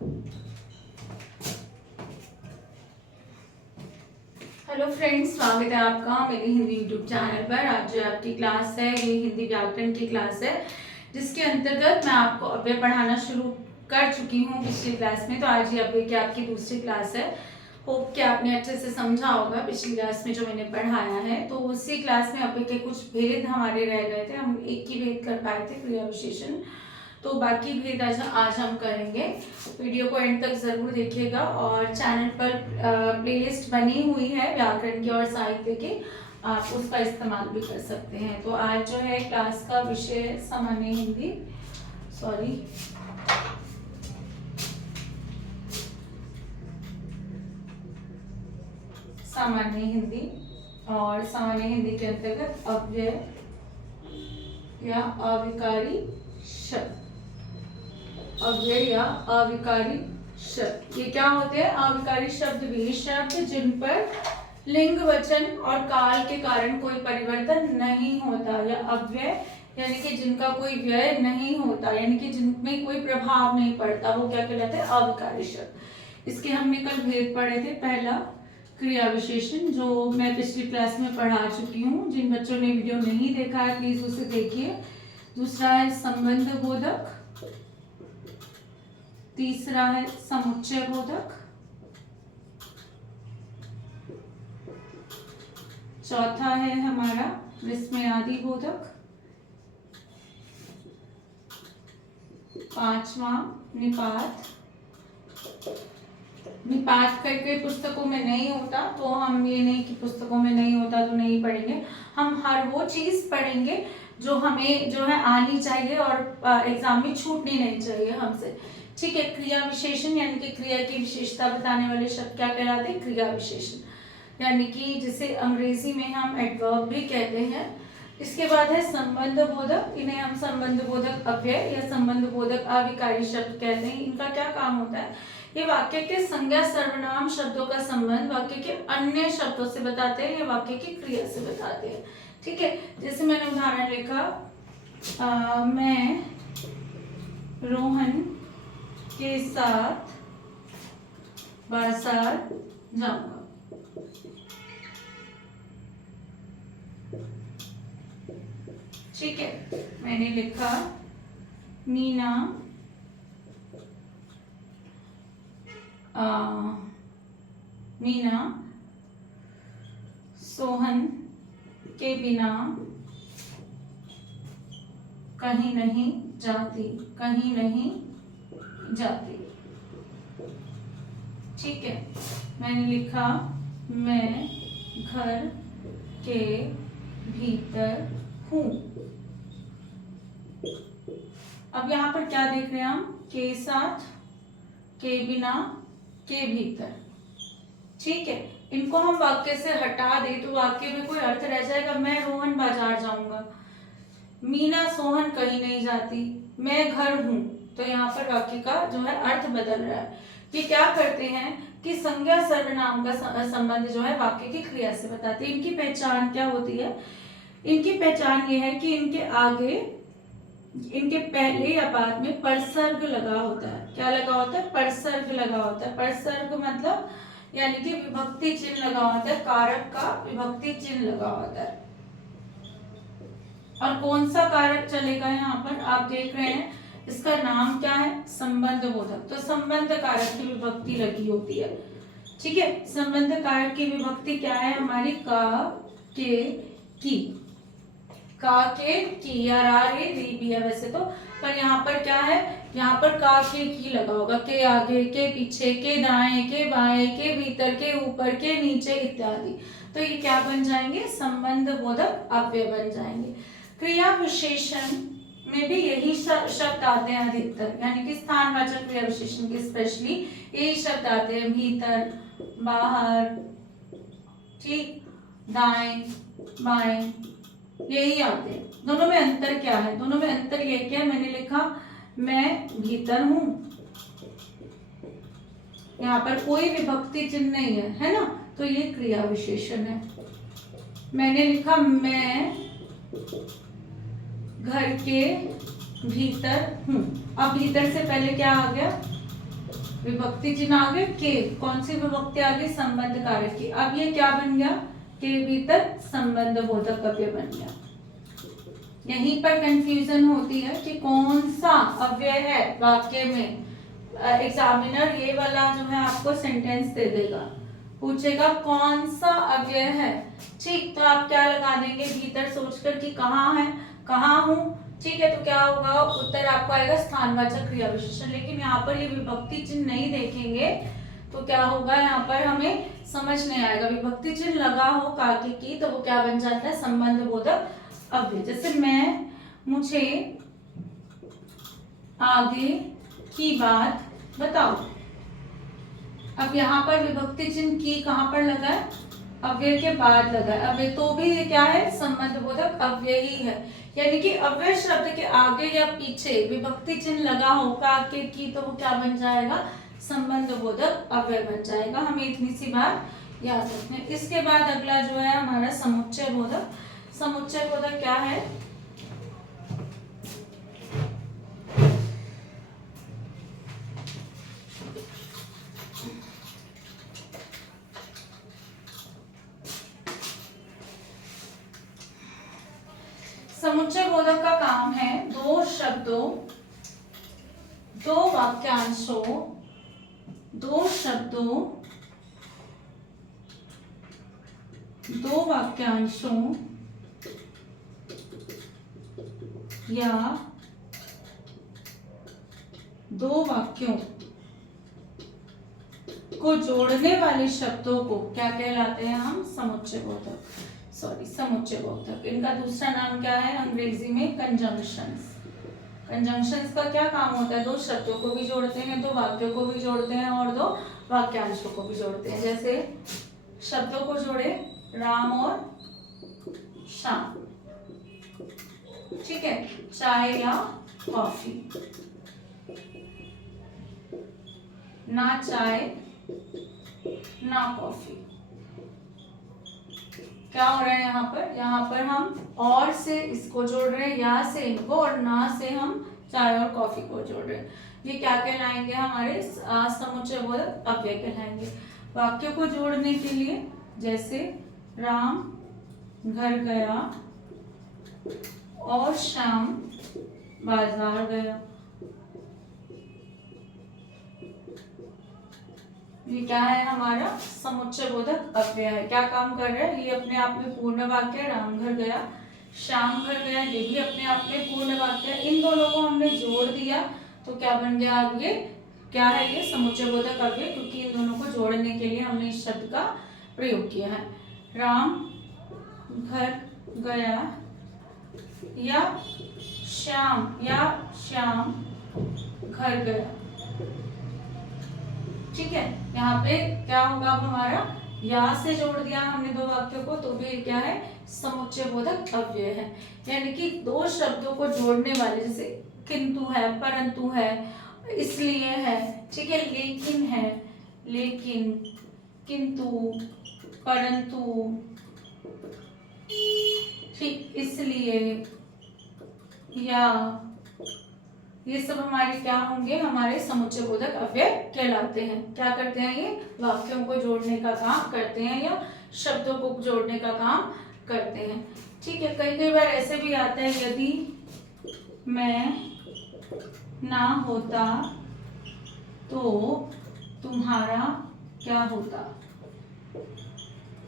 Hello friends, स्वागत है आपका मेरे हिंदी यूट्यूब चैनल पर। आज जो आपकी क्लास है ये हिंदी व्याकरण की क्लास है, जिसके अंतर्गत मैं आपको अव्यय पढ़ाना शुरू कर चुकी हूँ पिछली क्लास में। तो आज ये अव्यय की आपकी दूसरी क्लास है। होप कि आपने अच्छे से समझा होगा पिछली क्लास में जो मैंने पढ़ाया है। तो उसी क्लास में अव्यय के कुछ भेद हमारे रह गए थे, हम एक ही भेद कर पाए थे, क्रिया विशेषण। तो बाकी भेद आज हम करेंगे। वीडियो को एंड तक जरूर देखिएगा और चैनल पर प्लेलिस्ट बनी हुई है व्याकरण की और साहित्य की, आप उसका इस्तेमाल भी कर सकते हैं। तो आज जो है क्लास का विषय सामान्य हिंदी, सामान्य हिंदी। और सामान्य हिंदी के अंतर्गत अव्यय या अविकारी शब्द, अव्यय या अविकारी शब्द ये क्या होते हैं? अविकारी शब्द वे शब्द जिन पर लिंग, वचन और काल के कारण कोई परिवर्तन नहीं होता, या अव्यय यानी कि जिनका कोई व्यय नहीं होता, यानी कि जिनमें कोई प्रभाव नहीं पड़ता, वो क्या कहलाते हैं? अविकारी शब्द। इसके हमने कल भेद पढ़े थे। पहला क्रिया विशेषण, जो मैं पिछली क्लास में पढ़ा चुकी हूँ। जिन बच्चों ने वीडियो नहीं देखा है प्लीज उसे देखिए। दूसरा है संबंध बोधक, तीसरा है समुच्चय बोधक, चौथा है हमारा विस्मयादि बोधक, पांचवा निपात। निपात करके पुस्तकों में नहीं होता, तो हम ये नहीं कि पुस्तकों में नहीं होता तो नहीं पढ़ेंगे, हम हर वो चीज पढ़ेंगे जो हमें जो है आनी चाहिए और एग्जाम में छूटनी नहीं चाहिए हमसे। ठीक है। क्रिया विशेषण यानी कि क्रिया की विशेषता बताने वाले शब्द क्या कहलाते हैं? क्रिया विशेषण, यानी कि जिसे अंग्रेजी में हम एडवर्ब भी कहते हैं। इसके बाद है संबंध बोधक, इन्हें हम संबंध बोधक अव्यय या संबंध बोधक अविकारी शब्द कहते हैं। इनका क्या काम होता है? ये वाक्य के संज्ञा सर्वनाम शब्दों का संबंध वाक्य के अन्य शब्दों से बताते हैं या वाक्य की क्रिया से बताते हैं। ठीक है। जैसे मैंने उदाहरण लिखा, मैं रोहन के साथ बाजार जाऊंगा। ठीक है। मैंने लिखा मीना सोहन के बिना कहीं नहीं जाती, कहीं नहीं जाती। ठीक है। मैंने लिखा मैं घर के भीतर हूं। अब यहाँ पर क्या देख रहे हैं हम? के साथ, के बिना, के भीतर। ठीक है। इनको हम वाक्य से हटा दे तो वाक्य में कोई अर्थ रह जाएगा? मैं रोहन बाजार जाऊंगा, मीना सोहन कहीं नहीं जाती, मैं घर हूं। तो यहाँ पर वाक्य का जो है अर्थ बदल रहा है। ये क्या करते हैं कि संज्ञा सर्वनाम का संबंध जो है वाक्य की क्रिया से बताते हैं। इनकी पहचान क्या होती है? इनकी पहचान ये है कि इनके आगे, इनके पहले या बाद में परसर्ग लगा होता है। क्या लगा होता है? परसर्ग लगा होता है। परसर्ग मतलब यानी कि विभक्ति चिन्ह लगा होता है, कारक का विभक्ति चिन्ह लगा होता है। और कौन सा कारक चलेगा यहाँ पर? आप देख रहे हैं इसका नाम क्या है? संबंध बोधक। तो संबंध कारक की विभक्ति लगी होती है। ठीक है। संबंध कारक की विभक्ति क्या है हमारी? का, के, की। का, के, की या रा, रे, री भी है वैसे तो, पर यहाँ पर क्या है? यहाँ पर का, के, की लगा होगा। के आगे, के पीछे, के दाएं, के बाएं, के भीतर, के ऊपर, के नीचे इत्यादि। तो ये क्या बन जाएंगे? संबंध बोधक अव्यय बन जाएंगे। क्रिया विशेषण में भी यही शब्द आते हैं अधिकतर, यानी कि स्थानवाचक क्रिया विशेषण के स्पेशली यही शब्द आते हैं। भीतर, बाहर, ठीक, दाएं, बाएं, यही आते हैं। दोनों में अंतर क्या है? दोनों में अंतर ये क्या है? मैंने लिखा मैं भीतर हूं, यहाँ पर कोई विभक्ति चिन्ह नहीं है, है ना? तो ये क्रिया विशेषण है। मैंने लिखा मैं घर के भीतर हूं। अब भीतर से पहले क्या आ गया? विभक्ति चिन्ह आगे के, कौन सी विभक्ति आगे, संबंध कारक की। अब ये क्या बन गया, के भीतर संबंध बोधक अव्यय बन गया। यहीं पर कंफ्यूजन होती है कि कौन सा अव्यय है वाक्य में। एग्जामिनर ये वाला जो है आपको सेंटेंस दे देगा, पूछेगा कौन सा अव्यय है, ठीक, तो आप क्या लगा देंगे भीतर सोचकर कि कहाँ है, कहाँ हूँ, ठीक है, तो क्या होगा, उत्तर आपको आएगा स्थानवाचक क्रिया विशेषण। लेकिन यहाँ पर ये विभक्ति चिन्ह नहीं देखेंगे तो क्या होगा, यहाँ पर हमें समझ नहीं आएगा। विभक्ति चिन्ह लगा हो काके की तो वो क्या बन जाता है, संबंध बोधक अव्यय। जैसे मैं, मुझे, आगे की बात बताओ। अब यहाँ पर विभक्ति चिन्ह की कहाँ पर लगा है, अव्यय के बाद लगा है। अव्यय तो भी ये क्या है, संबंध बोधक अव्यय ही है। यानी कि अव्यय शब्द के आगे या पीछे विभक्ति चिन्ह लगा हो काके की तो वो क्या बन जाएगा, संबंध बोधक अव्यय बन जाएगा। हमें इतनी सी बात याद रखनी है। इसके बाद अगला जो है हमारा समुच्चय बोधक। समुच्चय बोधक क्या है, समुच्चय बोधक का काम है दो शब्दों, दो वाक्यांशों, दो शब्दों, दो वाक्यांशों या दो वाक्यों को जोड़ने वाले शब्दों को क्या कहलाते हैं हम, समुच्चय बोधक, सॉरी समुच्चय बोधक। इनका दूसरा नाम क्या है अंग्रेजी में, कंजंक्शंस। कंजंक्शंस का क्या काम होता है, दो शब्दों को भी जोड़ते हैं, दो वाक्यों को भी जोड़ते हैं और दो वाक्यांशों को भी जोड़ते हैं। जैसे शब्दों को जोड़े राम और श्याम, ठीक है, चाय या कॉफी, ना चाय ना कॉफी। क्या हो रहा है यहाँ पर, यहाँ पर हम और से इसको जोड़ रहे हैं, या से इनको, और ना से हम चाय और कॉफी को जोड़ रहे हैं। ये क्या कहलाएंगे, हमारे समुच्चय बोधक अव्यय कहलाएंगे। वाक्यों को जोड़ने के लिए जैसे राम घर गया और श्याम बाजार गया, ये क्या है हमारा समुच्चय बोधक अव्यय है। क्या काम कर रहा है, ये अपने आप में पूर्ण वाक्य है, राम घर गया श्याम घर गया, ये भी अपने आप में पूर्ण वाक्य है। इन दोनों को हमने जोड़ दिया तो क्या बन गया, अब ये क्या है, ये समुच्चय बोधक अव्यय, क्योंकि इन दोनों को जोड़ने के लिए हमने इस शब्द का प्रयोग किया है। राम घर गया या श्याम घर गया, ठीक है। यहाँ पे क्या होगा, अब हमारा या से जोड़ दिया हमने दो वाक्यों को तो भी क्या है, समुच्चय बोधक अव्यय है। यानी कि दो शब्दों को जोड़ने वाले, जैसे किंतु है, परंतु है, इसलिए है, ठीक है, लेकिन है, लेकिन, किंतु, परंतु, ठीक, इसलिए, या, ये सब हमारे क्या होंगे, हमारे समुच्चय बोधक अव्यय कहलाते हैं। क्या करते हैं, ये वाक्यों को जोड़ने का काम करते हैं या शब्दों को जोड़ने का काम करते हैं, ठीक है। कई कई बार ऐसे भी आता है, यदि मैं ना होता तो तुम्हारा क्या होता,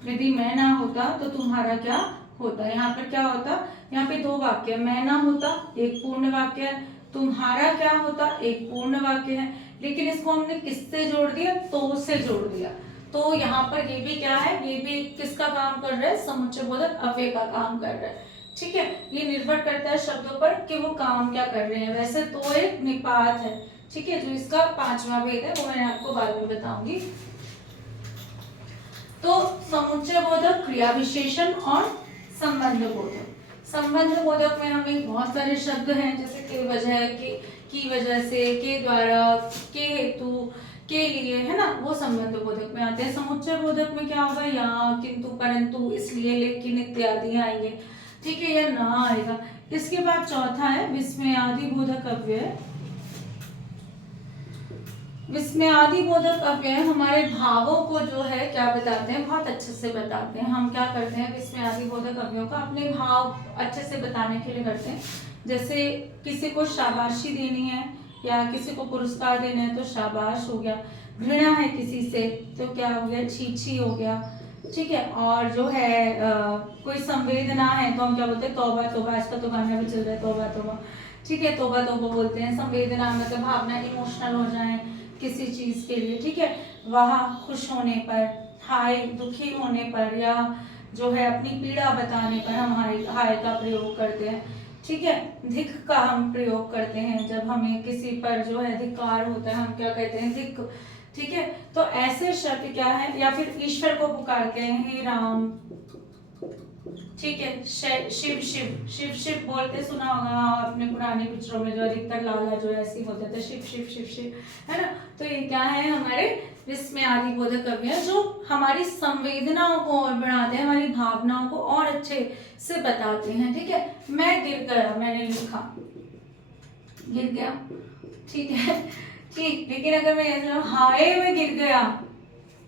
यदि मैं ना होता तो तुम्हारा क्या होता। यहाँ पर क्या होता, यहाँ पे दो वाक्य, मैं ना होता एक पूर्ण वाक्य है, तुम्हारा क्या होता एक पूर्ण वाक्य है, लेकिन इसको हमने किससे जोड़ दिया, तो से जोड़ दिया। तो यहाँ पर ये भी क्या है, ये भी किसका काम कर रहा है, समुच्चय बोधक अव्यय का काम कर रहा है, ठीक है। ये निर्भर करता है शब्दों पर कि वो काम क्या कर रहे हैं। वैसे तो एक निपात है, ठीक है, जो इसका पांचवा भेद है वो मैं आपको बाद में बताऊंगी। तो समुच्चय बोधक, क्रिया विशेषण और संबंध बोधक। संबंध बोधक में हमें बहुत सारे शब्द हैं, जैसे के वजह, की वजह से, के द्वारा, के हेतु, के लिए, है ना, वो संबंध बोधक में आते हैं। समुच्चय बोधक में क्या होगा, या, किंतु, परंतु, इसलिए, लेकिन इत्यादि आएंगे, ठीक है, या ना आएगा। इसके बाद चौथा है विस्मयादि बोधक अव्यय। विस्मयादिबोधक अव्यय हमारे भावों को जो है क्या बताते हैं, बहुत अच्छे से बताते हैं। हम क्या करते हैं, विस्मयादिबोधक अव्ययों का अपने भाव अच्छे से बताने के लिए करते हैं। जैसे किसी को शाबाशी देनी है या किसी को पुरस्कार देना है तो शाबाश हो गया, घृणा है किसी से तो क्या हो गया, छी छी हो गया, ठीक है। और जो है कोई संवेदना है तो हम क्या बोलते हैं, तौबा तौबा, आज का तो गाना भी चल रहा है तौबा तौबा, ठीक है, तौबा तौबा बोलते हैं। संवेदना मतलब भावना, इमोशनल हो जाए किसी चीज के लिए, ठीक है। वहाँ खुश होने पर, हाय दुखी होने पर, या जो है अपनी पीड़ा बताने पर हम हाय का प्रयोग करते हैं, ठीक है। धिक का हम प्रयोग करते हैं जब हमें किसी पर जो है धिक्कार होता है, हम क्या कहते हैं, धिक, ठीक है। तो ऐसे शब्द क्या है, या फिर ईश्वर को पुकारते हैं, हे राम, ठीक है, शिव शिव शिव शिव बोलते सुना होगा अपने पुराने पिक्चरों में, जो अधिकतर लाला जो ऐसे होते थे, शिव शिव शिव शिव, है ना। तो ये क्या है, हमारे विस्मयादिबोधक अव्यय जो हमारी संवेदनाओं को और बढ़ाते हैं, हमारी भावनाओं को और अच्छे से बताते हैं, ठीक है। मैं गिर गया, मैंने लिखा गिर गया, ठीक है, ठीक। लेकिन अगर मैं ऐसे हाय मैं गिर गया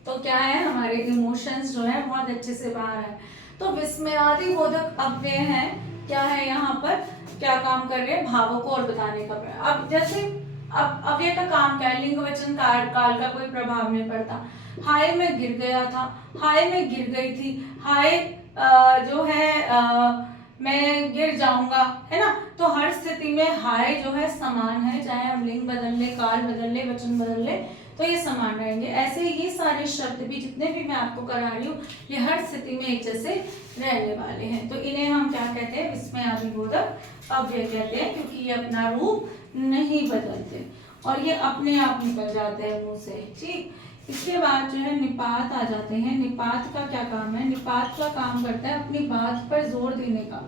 तो क्या है, हमारे इमोशंस जो है बहुत अच्छे से बाहर है। तो विस्मयादिबोधक अव्यय है, क्या है, यहाँ पर क्या काम कर रहे हैं, भावों को और बताने का। अब जैसे अब अव्यय का काम क्या है, लिंग वचन काल का कोई प्रभाव नहीं पड़ता। हाय मैं गिर गया था, हाय मैं गिर गई थी, हाय जो है मैं गिर जाऊंगा, है ना। तो हर स्थिति में हाय जो है समान है, चाहे हम लिंग बदल ले, काल बदल ले, वचन बदल ले, तो ये समान रहेंगे। ऐसे ये सारे शब्द भी जितने भी मैं आपको करा रही हूँ, ये हर स्थिति में एक जैसे रहने वाले हैं। तो इन्हें हम क्या कहते हैं, विस्मयादिबोधक अव्यय कहते हैं, क्योंकि ये अपना रूप नहीं बदलते और ये अपने आप निकल जाते हैं मुंह से, ठीक। इसके बाद जो है निपात आ जाते हैं। निपात का क्या काम है, निपात का काम करता है अपनी बात पर जोर देने का,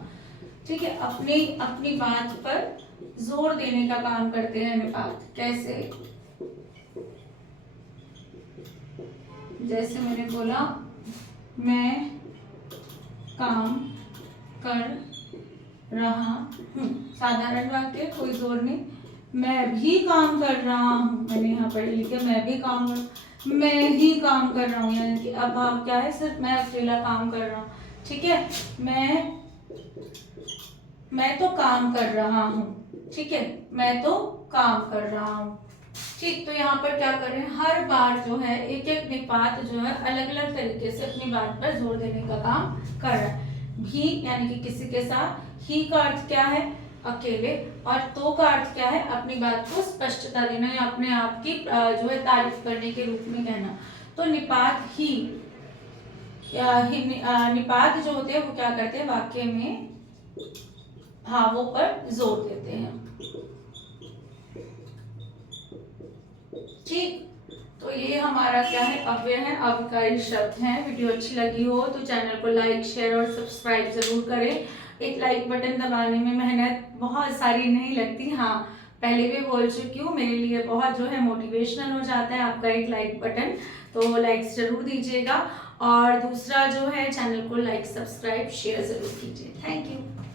ठीक है, अपनी बात पर जोर देने का काम करते हैं निपात। कैसे, जैसे मैंने बोला, मैं काम कर रहा हूँ, साधारण वाक्य, कोई जोर नहीं। मैं भी काम कर रहा हूँ, मैंने यहाँ पर लिखा मैं भी काम कर, मैं ही काम कर रहा हूँ, यानी कि अब आप क्या है, सिर्फ मैं अकेला काम कर रहा हूँ, ठीक है। मैं तो काम कर रहा हूँ, ठीक है, मैं तो काम कर रहा हूँ, ठीक। तो यहाँ पर क्या कर रहे हैं, हर बार जो है एक एक निपात जो है अलग अलग तरीके से अपनी बात पर जोर देने का काम कर रहा है। भी यानी कि किसी के साथ, ही का अर्थ क्या है, अकेले, और तो का अर्थ क्या है, अपनी बात को स्पष्टता देना या अपने आप की जो है तारीफ करने के रूप में कहना। तो निपात ही निपात जो होते हैं वो क्या करते हैं, वाक्य में भावों पर जोर देते हैं, ठीक। तो ये हमारा क्या है, अव्यय है, अव्ययकारी शब्द हैं। वीडियो अच्छी लगी हो तो चैनल को लाइक, शेयर और सब्सक्राइब जरूर करें। एक लाइक बटन दबाने में मेहनत बहुत सारी नहीं लगती, हाँ पहले भी बोल चुकी हूँ, मेरे लिए बहुत जो है मोटिवेशनल हो जाता है आपका एक लाइक बटन, तो लाइक्स जरूर दीजिएगा। और दूसरा जो है, चैनल को लाइक, सब्सक्राइब, शेयर जरूर कीजिए। Thank you.